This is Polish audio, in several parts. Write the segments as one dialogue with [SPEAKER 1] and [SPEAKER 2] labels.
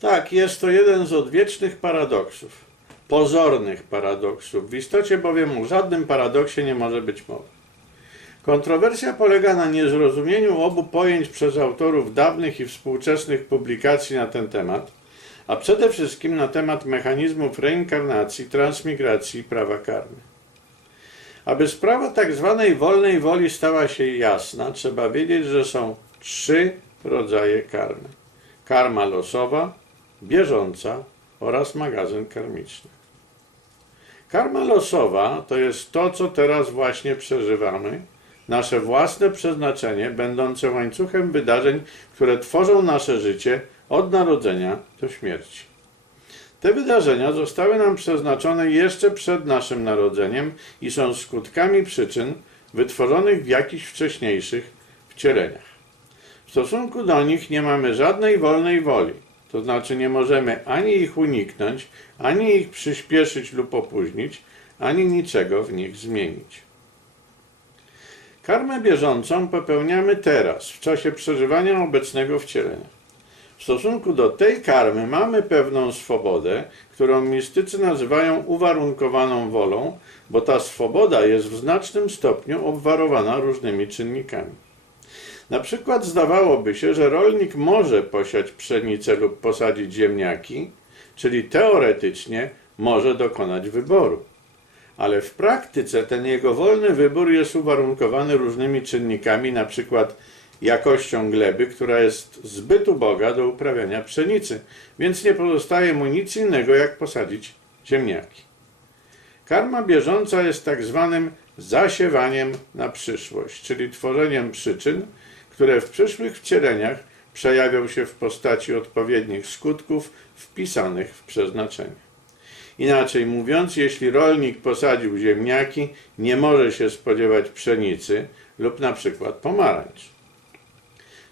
[SPEAKER 1] Tak, jest to jeden z odwiecznych paradoksów, pozornych paradoksów. W istocie bowiem o żadnym paradoksie nie może być mowy. Kontrowersja polega na niezrozumieniu obu pojęć przez autorów dawnych i współczesnych publikacji na ten temat, a przede wszystkim na temat mechanizmów reinkarnacji, transmigracji i prawa karmy. Aby sprawa tak zwanej wolnej woli stała się jasna, trzeba wiedzieć, że są trzy rodzaje karmy. Karma losowa, bieżąca oraz magazyn karmiczny. Karma losowa to jest to, co teraz właśnie przeżywamy, nasze własne przeznaczenie, będące łańcuchem wydarzeń, które tworzą nasze życie od narodzenia do śmierci. Te wydarzenia zostały nam przeznaczone jeszcze przed naszym narodzeniem i są skutkami przyczyn wytworzonych w jakichś wcześniejszych wcieleniach. W stosunku do nich nie mamy żadnej wolnej woli, to znaczy nie możemy ani ich uniknąć, ani ich przyspieszyć lub opóźnić, ani niczego w nich zmienić. Karmę bieżącą popełniamy teraz, w czasie przeżywania obecnego wcielenia. W stosunku do tej karmy mamy pewną swobodę, którą mistycy nazywają uwarunkowaną wolą, bo ta swoboda jest w znacznym stopniu obwarowana różnymi czynnikami. Na przykład zdawałoby się, że rolnik może posiać pszenicę lub posadzić ziemniaki, czyli teoretycznie może dokonać wyboru. Ale w praktyce ten jego wolny wybór jest uwarunkowany różnymi czynnikami, na przykład jakością gleby, która jest zbyt uboga do uprawiania pszenicy, więc nie pozostaje mu nic innego jak posadzić ziemniaki. Karma bieżąca jest tak zwanym zasiewaniem na przyszłość, czyli tworzeniem przyczyn, które w przyszłych wcieleniach przejawią się w postaci odpowiednich skutków wpisanych w przeznaczenie. Inaczej mówiąc, jeśli rolnik posadził ziemniaki, nie może się spodziewać pszenicy lub na przykład pomarańcz.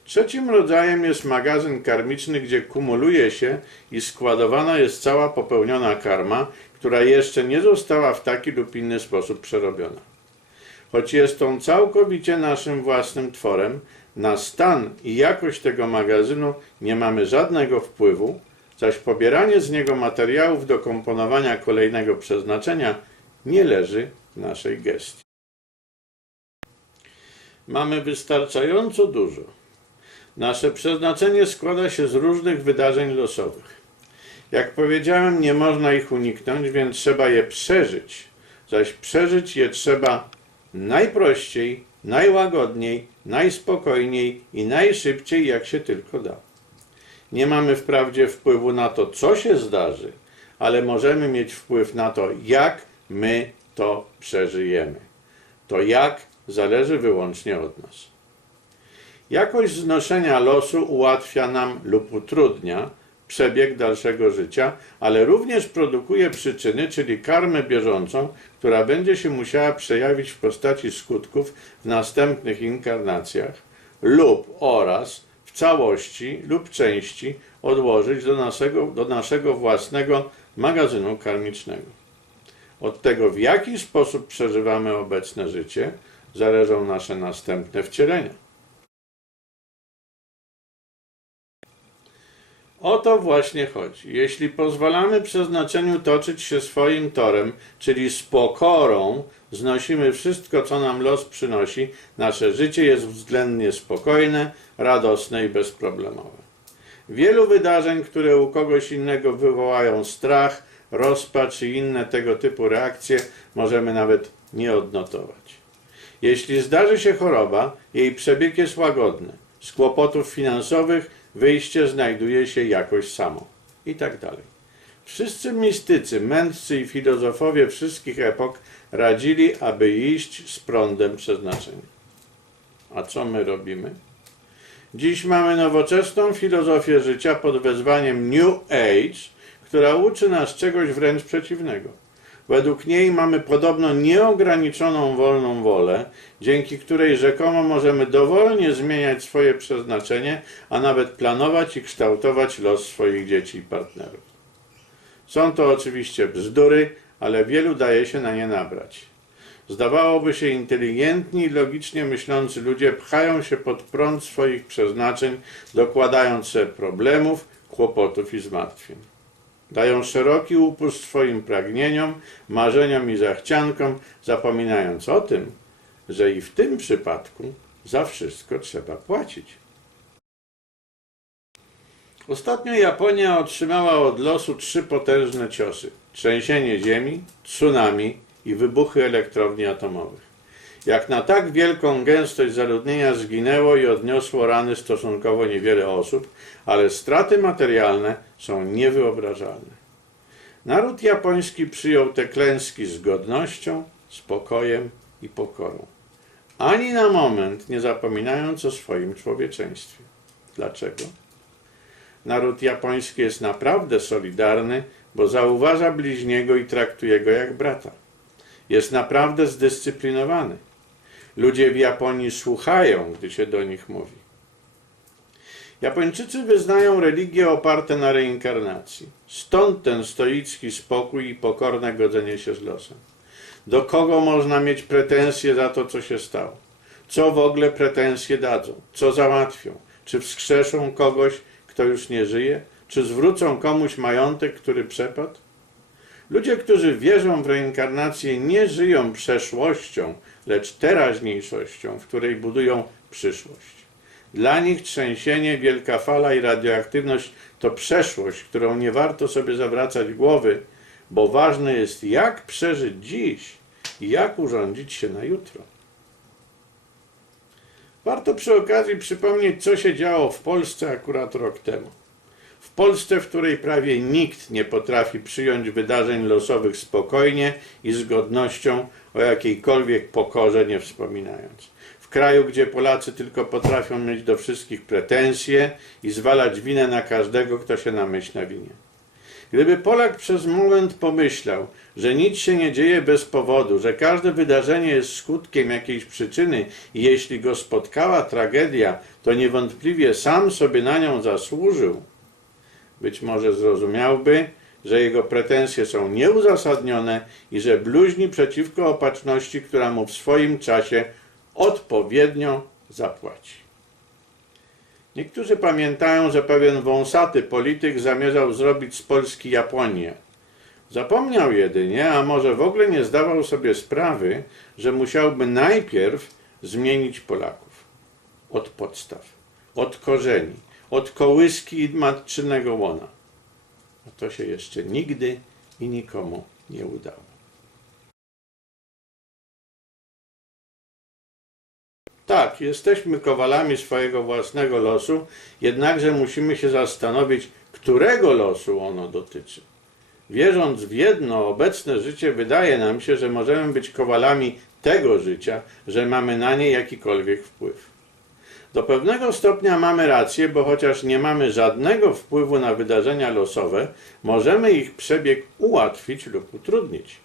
[SPEAKER 1] Trzecim rodzajem jest magazyn karmiczny, gdzie kumuluje się i składowana jest cała popełniona karma, która jeszcze nie została w taki lub inny sposób przerobiona. Choć jest on całkowicie naszym własnym tworem, na stan i jakość tego magazynu nie mamy żadnego wpływu, zaś pobieranie z niego materiałów do komponowania kolejnego przeznaczenia nie leży w naszej gestii. Mamy wystarczająco dużo. Nasze przeznaczenie składa się z różnych wydarzeń losowych. Jak powiedziałem, nie można ich uniknąć, więc trzeba je przeżyć. Zaś przeżyć je trzeba najprościej, najłagodniej, najspokojniej i najszybciej, jak się tylko da. Nie mamy wprawdzie wpływu na to, co się zdarzy, ale możemy mieć wpływ na to, jak my to przeżyjemy. To jak zależy wyłącznie od nas. Jakość znoszenia losu ułatwia nam lub utrudnia przebieg dalszego życia, ale również produkuje przyczyny, czyli karmę bieżącą, która będzie się musiała przejawić w postaci skutków w następnych inkarnacjach lub oraz w całości lub części odłożyć do naszego, do naszego własnego magazynu karmicznego. Od tego, w jaki sposób przeżywamy obecne życie, zależą nasze następne wcielenia. O to właśnie chodzi. Jeśli pozwalamy przeznaczeniu toczyć się swoim torem, czyli z pokorą znosimy wszystko, co nam los przynosi, nasze życie jest względnie spokojne, radosne i bezproblemowe. Wielu wydarzeń, które u kogoś innego wywołają strach, rozpacz i inne tego typu reakcje, możemy nawet nie odnotować. Jeśli zdarzy się choroba, jej przebieg jest łagodny. Z kłopotów finansowych wyjście znajduje się jakoś samo. I tak dalej. Wszyscy mistycy, mędrcy i filozofowie wszystkich epok radzili, aby iść z prądem przeznaczenia. A co my robimy? Dziś mamy nowoczesną filozofię życia pod wezwaniem New Age, która uczy nas czegoś wręcz przeciwnego. Według niej mamy podobno nieograniczoną wolną wolę, dzięki której rzekomo możemy dowolnie zmieniać swoje przeznaczenie, a nawet planować i kształtować los swoich dzieci i partnerów. Są to oczywiście bzdury, ale wielu daje się na nie nabrać. Zdawałoby się inteligentni i logicznie myślący ludzie pchają się pod prąd swoich przeznaczeń, dokładając sobie problemów, kłopotów i zmartwień. Dają szeroki upust swoim pragnieniom, marzeniom i zachciankom, zapominając o tym, że i w tym przypadku za wszystko trzeba płacić. Ostatnio Japonia otrzymała od losu trzy potężne ciosy: trzęsienie ziemi, tsunami i wybuchy elektrowni atomowych. Jak na tak wielką gęstość zaludnienia zginęło i odniosło rany stosunkowo niewiele osób, ale straty materialne są niewyobrażalne. Naród japoński przyjął te klęski z godnością, spokojem i pokorą. Ani na moment nie zapominając o swoim człowieczeństwie. Dlaczego? Naród japoński jest naprawdę solidarny, bo zauważa bliźniego i traktuje go jak brata. Jest naprawdę zdyscyplinowany. Ludzie w Japonii słuchają, gdy się do nich mówi. Japończycy wyznają religie oparte na reinkarnacji. Stąd ten stoicki spokój i pokorne godzenie się z losem. Do kogo można mieć pretensje za to, co się stało? Co w ogóle pretensje dadzą? Co załatwią? Czy wskrzeszą kogoś, kto już nie żyje? Czy zwrócą komuś majątek, który przepadł? Ludzie, którzy wierzą w reinkarnację, nie żyją przeszłością, lecz teraźniejszością, w której budują przyszłość. Dla nich trzęsienie, wielka fala i radioaktywność to przeszłość, którą nie warto sobie zawracać głowy, bo ważne jest, jak przeżyć dziś i jak urządzić się na jutro. Warto przy okazji przypomnieć, co się działo w Polsce akurat rok temu. W Polsce, w której prawie nikt nie potrafi przyjąć wydarzeń losowych spokojnie i z godnością, o jakiejkolwiek pokorze nie wspominając. W kraju, gdzie Polacy tylko potrafią mieć do wszystkich pretensje i zwalać winę na każdego, kto się na myśl nawinie. Gdyby Polak przez moment pomyślał, że nic się nie dzieje bez powodu, że każde wydarzenie jest skutkiem jakiejś przyczyny i jeśli go spotkała tragedia, to niewątpliwie sam sobie na nią zasłużył, być może zrozumiałby, że jego pretensje są nieuzasadnione i że bluźni przeciwko opatrzności, która mu w swoim czasie odpowiednio zapłaci. Niektórzy pamiętają, że pewien wąsaty polityk zamierzał zrobić z Polski Japonię. Zapomniał jedynie, a może w ogóle nie zdawał sobie sprawy, że musiałby najpierw zmienić Polaków. Od podstaw, od korzeni, od kołyski matczynego łona. A to się jeszcze nigdy i nikomu nie udało. Tak, jesteśmy kowalami swojego własnego losu, jednakże musimy się zastanowić, którego losu ono dotyczy. Wierząc w jedno obecne życie, wydaje nam się, że możemy być kowalami tego życia, że mamy na nie jakikolwiek wpływ. Do pewnego stopnia mamy rację, bo chociaż nie mamy żadnego wpływu na wydarzenia losowe, możemy ich przebieg ułatwić lub utrudnić.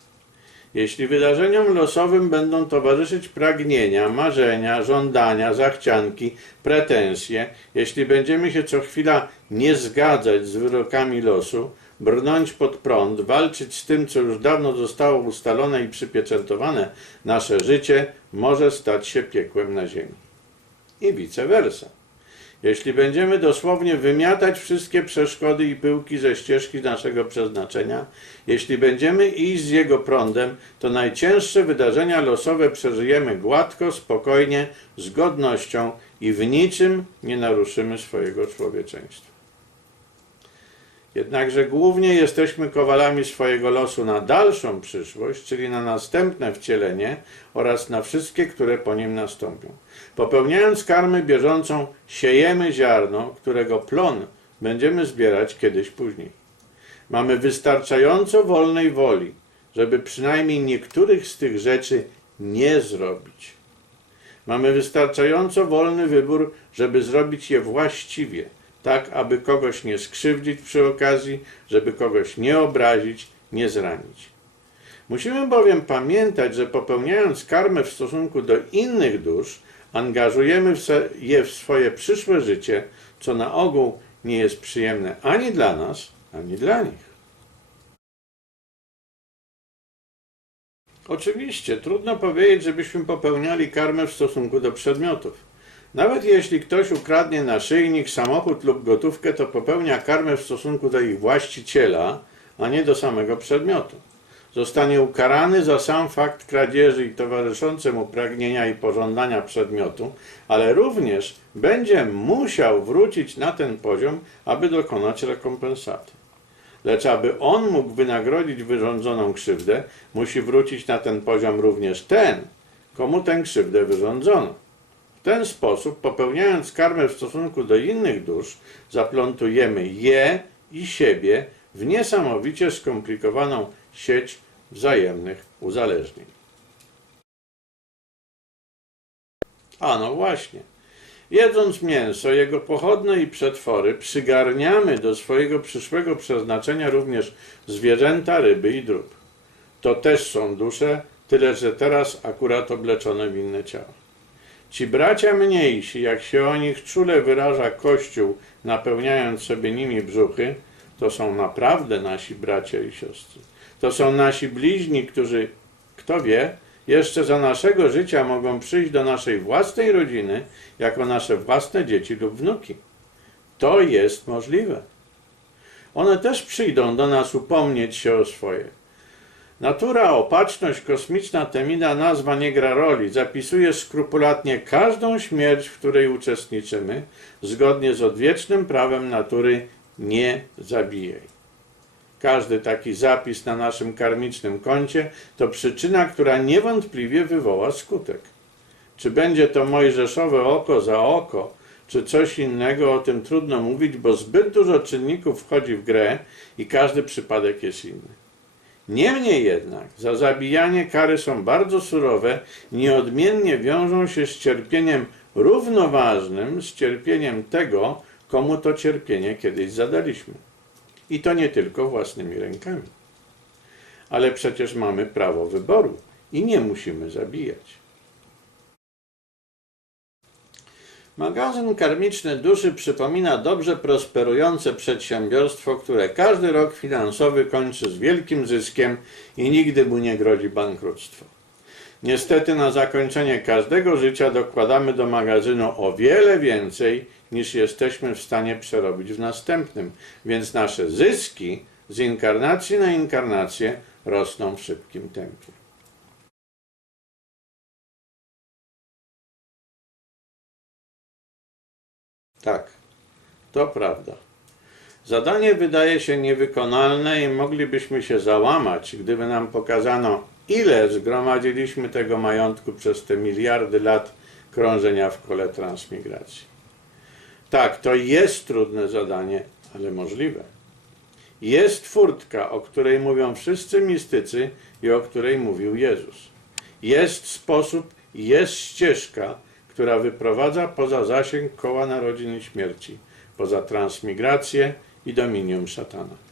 [SPEAKER 1] Jeśli wydarzeniom losowym będą towarzyszyć pragnienia, marzenia, żądania, zachcianki, pretensje, jeśli będziemy się co chwila nie zgadzać z wyrokami losu, brnąć pod prąd, walczyć z tym, co już dawno zostało ustalone i przypieczętowane, nasze życie może stać się piekłem na ziemi. I vice versa. Jeśli będziemy dosłownie wymiatać wszystkie przeszkody i pyłki ze ścieżki naszego przeznaczenia, jeśli będziemy iść z jego prądem, to najcięższe wydarzenia losowe przeżyjemy gładko, spokojnie, z godnością i w niczym nie naruszymy swojego człowieczeństwa. Jednakże głównie jesteśmy kowalami swojego losu na dalszą przyszłość, czyli na następne wcielenie oraz na wszystkie, które po nim nastąpią. Popełniając karmę bieżącą, siejemy ziarno, którego plon będziemy zbierać kiedyś później. Mamy wystarczająco wolnej woli, żeby przynajmniej niektórych z tych rzeczy nie zrobić. Mamy wystarczająco wolny wybór, żeby zrobić je właściwie – tak aby kogoś nie skrzywdzić przy okazji, żeby kogoś nie obrazić, nie zranić. Musimy bowiem pamiętać, że popełniając karmę w stosunku do innych dusz, angażujemy je w swoje przyszłe życie, co na ogół nie jest przyjemne ani dla nas, ani dla nich. Oczywiście, trudno powiedzieć, żebyśmy popełniali karmę w stosunku do przedmiotów. Nawet jeśli ktoś ukradnie naszyjnik, samochód lub gotówkę, to popełnia karmę w stosunku do ich właściciela, a nie do samego przedmiotu. Zostanie ukarany za sam fakt kradzieży i towarzyszące mu pragnienia i pożądania przedmiotu, ale również będzie musiał wrócić na ten poziom, aby dokonać rekompensaty. Lecz aby on mógł wynagrodzić wyrządzoną krzywdę, musi wrócić na ten poziom również ten, komu tę krzywdę wyrządzono. W ten sposób, popełniając karmę w stosunku do innych dusz, zaplątujemy je i siebie w niesamowicie skomplikowaną sieć wzajemnych uzależnień. A no właśnie. Jedząc mięso, jego pochodne i przetwory, przygarniamy do swojego przyszłego przeznaczenia również zwierzęta, ryby i drób. To też są dusze, tyle że teraz akurat obleczone w inne ciała. Ci bracia mniejsi, jak się o nich czule wyraża Kościół, napełniając sobie nimi brzuchy, to są naprawdę nasi bracia i siostry. To są nasi bliźni, którzy, kto wie, jeszcze za naszego życia mogą przyjść do naszej własnej rodziny jako nasze własne dzieci lub wnuki. To jest możliwe. One też przyjdą do nas upomnieć się o swoje. Natura, opatrzność kosmiczna Temida nazwa nie gra roli. Zapisuje skrupulatnie każdą śmierć, w której uczestniczymy, zgodnie z odwiecznym prawem natury nie zabijaj. Każdy taki zapis na naszym karmicznym koncie to przyczyna, która niewątpliwie wywoła skutek. Czy będzie to mojżeszowe oko za oko, czy coś innego, o tym trudno mówić, bo zbyt dużo czynników wchodzi w grę i każdy przypadek jest inny. Niemniej jednak za zabijanie kary są bardzo surowe, nieodmiennie wiążą się z cierpieniem równoważnym z cierpieniem tego, komu to cierpienie kiedyś zadaliśmy. I to nie tylko własnymi rękami. Ale przecież mamy prawo wyboru i nie musimy zabijać. Magazyn karmiczny duszy przypomina dobrze prosperujące przedsiębiorstwo, które każdy rok finansowy kończy z wielkim zyskiem i nigdy mu nie grozi bankructwo. Niestety na zakończenie każdego życia dokładamy do magazynu o wiele więcej niż jesteśmy w stanie przerobić w następnym, więc nasze zyski z inkarnacji na inkarnację rosną w szybkim tempie. Tak, to prawda. Zadanie wydaje się niewykonalne i moglibyśmy się załamać, gdyby nam pokazano, ile zgromadziliśmy tego majątku przez te miliardy lat krążenia w kole transmigracji. Tak, to jest trudne zadanie, ale możliwe. Jest furtka, o której mówią wszyscy mistycy i o której mówił Jezus. Jest sposób, jest ścieżka, która wyprowadza poza zasięg koła narodzin i śmierci, poza transmigrację i dominium szatana.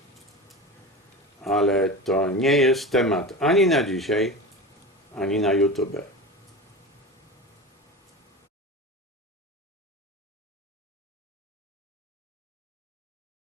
[SPEAKER 1] Ale to nie jest temat ani na dzisiaj, ani na YouTube.